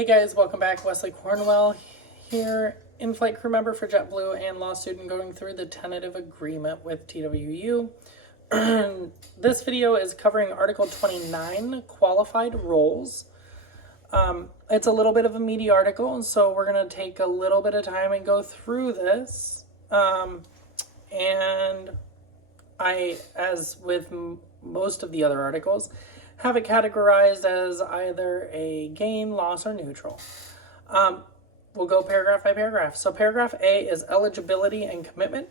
Hey guys, welcome back. Wesley Cornwell here, in-flight crew member for JetBlue and law student going through the tentative agreement with TWU. This video is covering Article 29, qualified roles. It's a little bit of a meaty article, so we're going to take a little bit of time and go through this. And I, as with most of the other articles, have it categorized as either a gain, loss, or neutral. We'll go paragraph by paragraph. So paragraph A is eligibility and commitment.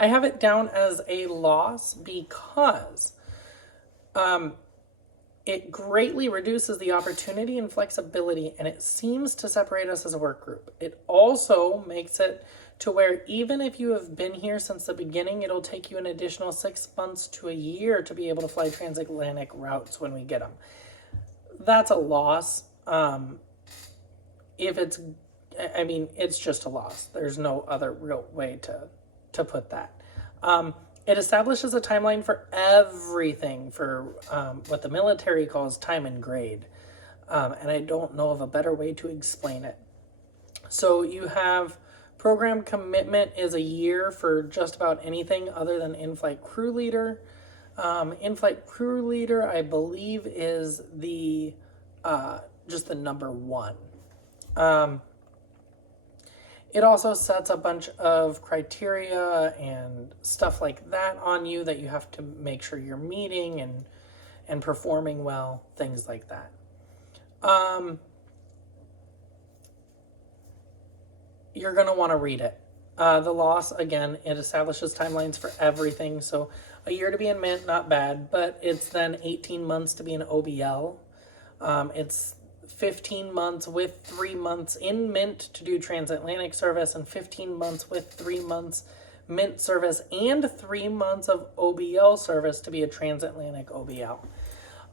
I have it down as a loss because it greatly reduces the opportunity and flexibility, and it seems to separate us as a work group. It also makes it to where even if you have been here since the beginning, it'll take you an additional 6 months to a year to be able to fly transatlantic routes when we get them. That's a loss. It's just a loss. There's no other real way to put that. It establishes a timeline for everything for what the military calls time and grade. And I don't know of a better way to explain it. So you have program commitment is a year for just about anything other than in-flight crew leader. In-flight crew leader, I believe, is the just the number one. It also sets a bunch of criteria and stuff like that on you that you have to make sure you're meeting and performing well, things like that. You're going to want to read it. The loss, again, it establishes timelines for everything. So a year to be in Mint, not bad, but it's then 18 months to be an OBL. It's 15 months with 3 months in Mint to do transatlantic service, and 15 months with 3 months Mint service and 3 months of OBL service to be a transatlantic OBL.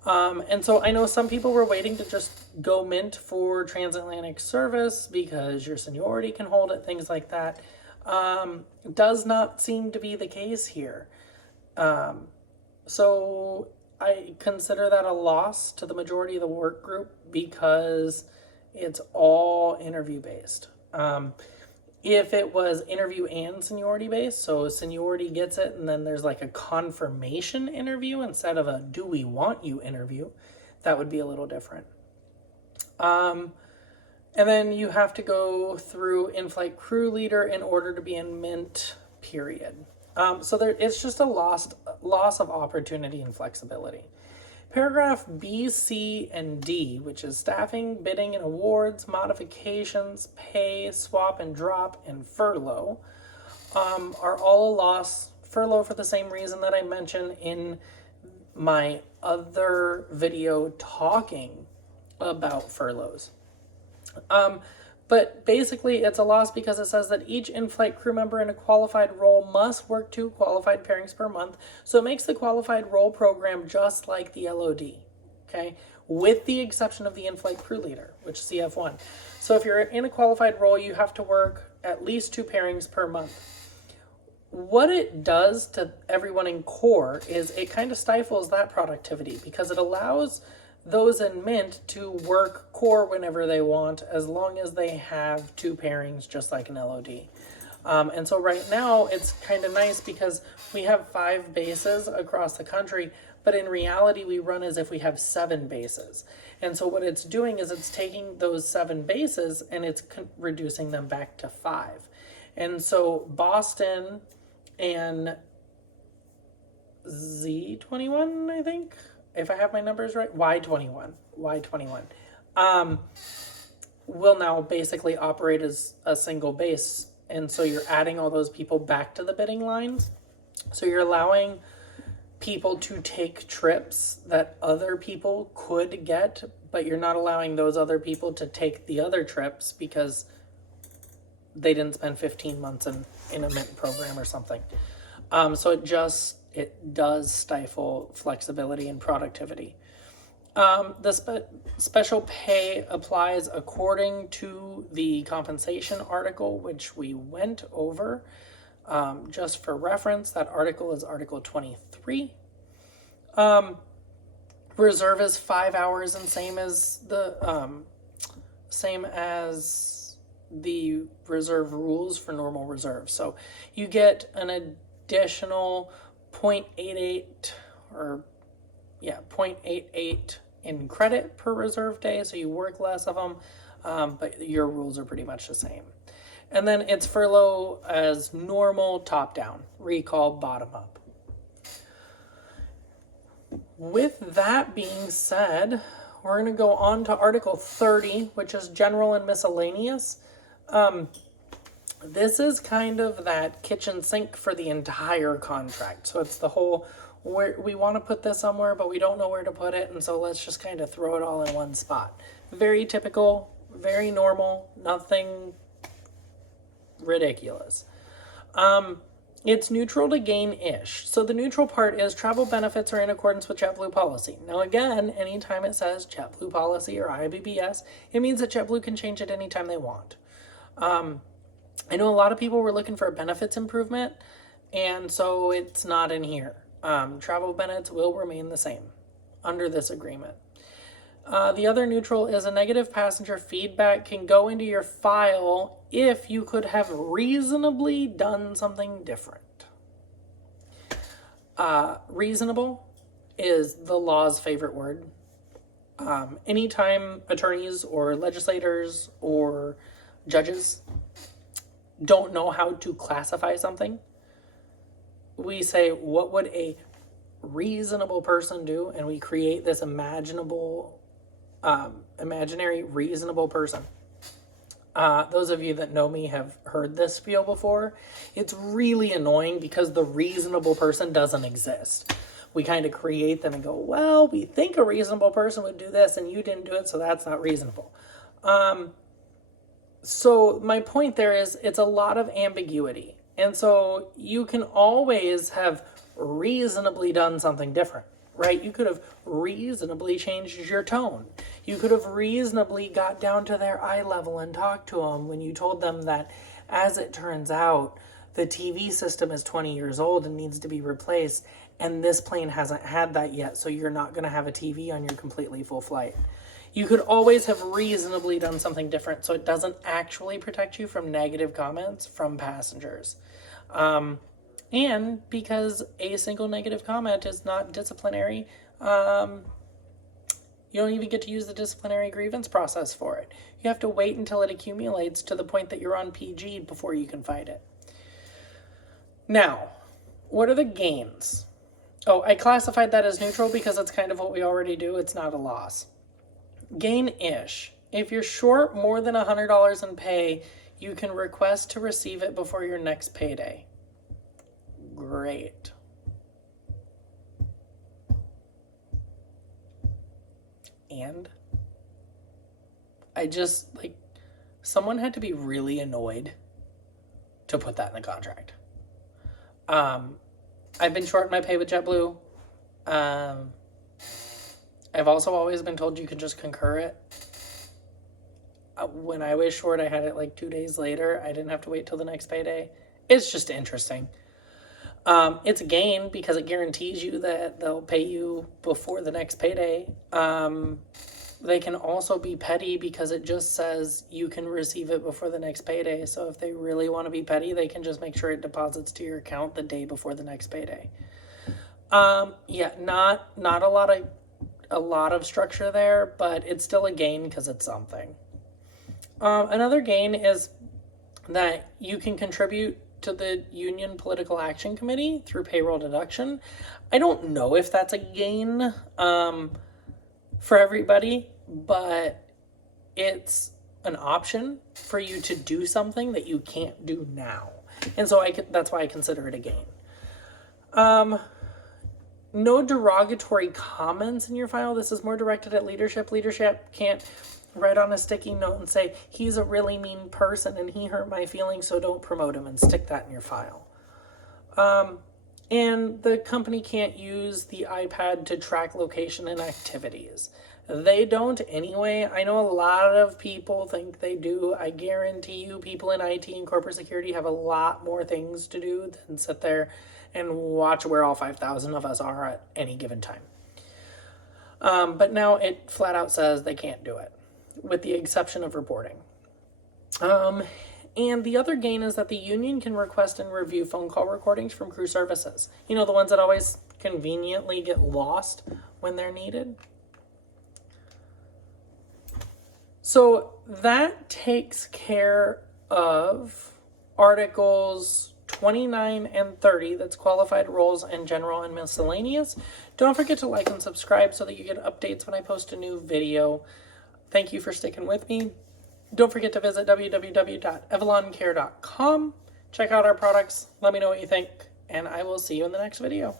And so I know some people were waiting to just go Mint for transatlantic service because your seniority can hold it, things like that. Does not seem to be the case here. So I consider that a loss to the majority of the work group because it's all interview based. If it was interview and seniority based, so seniority gets it and then there's like a confirmation interview instead of a do we want you interview, that would be a little different. And then you have to go through in-flight crew leader in order to be in Mint, period. So it's just a loss of opportunity and flexibility. Paragraph B, C, and D, which is staffing, bidding and awards, modifications, pay, swap and drop, and furlough, are all a loss. Furlough for the same reason that I mentioned in my other video talking about furloughs. But basically, it's a loss because it says that each in-flight crew member in a qualified role must work 2 qualified pairings per month. So it makes the qualified role program just like the LOD, okay? With the exception of the in-flight crew leader, which is CF1. So if you're in a qualified role, you have to work at least 2 pairings per month. What it does to everyone in core is it kind of stifles that productivity because it allows those in Mint to work core whenever they want, as long as they have 2 pairings, just like an LOD. And so right now it's kind of nice because we have 5 bases across the country, but in reality we run as if we have 7 bases. And so what it's doing is it's taking those 7 bases and it's reducing them back to 5. And so Boston and Z21, I think, if I have my numbers right, Y21, will now basically operate as a single base. And so you're adding all those people back to the bidding lines. So you're allowing people to take trips that other people could get, but you're not allowing those other people to take the other trips because they didn't spend 15 months in a Mint program or something. So it does stifle flexibility and productivity. The special pay applies according to the compensation article, which we went over. Just for reference, that article is Article 23. Reserve is 5 hours, and same as the same as the reserve rules for normal reserves. So you get an additional 0.88 or 0.88 in credit per reserve day, so you work less of them, but your rules are pretty much the same. And then it's furlough as normal, top down, recall bottom up. With that being said, we're going to go on to Article 30, which is general and miscellaneous. This is kind of that kitchen sink for the entire contract. So it's the whole, we want to put this somewhere, but we don't know where to put it. And so let's just kind of throw it all in one spot. Very typical, very normal, nothing ridiculous. It's neutral to gain-ish. So the neutral part is travel benefits are in accordance with JetBlue policy. Now again, anytime it says JetBlue policy or IBBS, it means that JetBlue can change it anytime they want. I know a lot of people were looking for a benefits improvement, and so it's not in here. Travel benefits will remain the same under this agreement. The other neutral is a negative passenger feedback can go into your file if you could have reasonably done something different. Reasonable is the law's favorite word. Anytime attorneys or legislators or judges don't know how to classify something, we say, what would a reasonable person do? And we create this imaginary reasonable person. Those of you that know me have heard this spiel before. It's really annoying because the reasonable person doesn't exist. We kind of create them and go, well, we think a reasonable person would do this and you didn't do it, so that's not reasonable. So my point there is it's a lot of ambiguity. And so you can always have reasonably done something different, right? You could have reasonably changed your tone. You could have reasonably got down to their eye level and talked to them when you told them that, as it turns out, the TV system is 20 years old and needs to be replaced, and this plane hasn't had that yet, so you're not going to have a TV on your completely full flight. You could always have reasonably done something different, so it doesn't actually protect you from negative comments from passengers. And because a single negative comment is not disciplinary, you don't even get to use the disciplinary grievance process for it. You have to wait until it accumulates to the point that you're on PG before you can fight it. Now, what are the gains? Oh, I classified that as neutral because it's kind of what we already do. It's not a loss. Gain-ish. If you're short more than $100 in pay, you can request to receive it before your next payday. Great. And someone had to be really annoyed to put that in the contract. I've been short in my pay with JetBlue. I've also always been told you can just concur it. When I was short, I had it like 2 days later. I didn't have to wait till the next payday. It's just interesting. It's a gain because it guarantees you that they'll pay you before the next payday. They can also be petty because it just says you can receive it before the next payday. So if they really want to be petty, they can just make sure it deposits to your account the day before the next payday. Not a lot of structure there, but it's still a gain because it's something. Another gain is that you can contribute to the Union Political Action Committee through payroll deduction. I don't know if that's a gain for everybody, but it's an option for you to do something that you can't do now. And so that's why I consider it a gain. No derogatory comments in your file. This is more directed at leadership. Leadership can't write on a sticky note and say, he's a really mean person and he hurt my feelings, so don't promote him, and stick that in your file. And the company can't use the iPad to track location and activities. They don't anyway. I know a lot of people think they do. I guarantee you people in IT and corporate security have a lot more things to do than sit there and watch where all 5,000 of us are at any given time. But now it flat out says they can't do it. with the exception of reporting. And the other gain is that the union can request and review phone call recordings from crew services. You know, the ones that always conveniently get lost when they're needed. So that takes care of Articles 29 and 30, that's qualified roles and general and miscellaneous. Don't forget to like and subscribe so that you get updates when I post a new video. Thank you for sticking with me. Don't forget to visit www.evaloncare.com. Check out our products. Let me know what you think, and I will see you in the next video.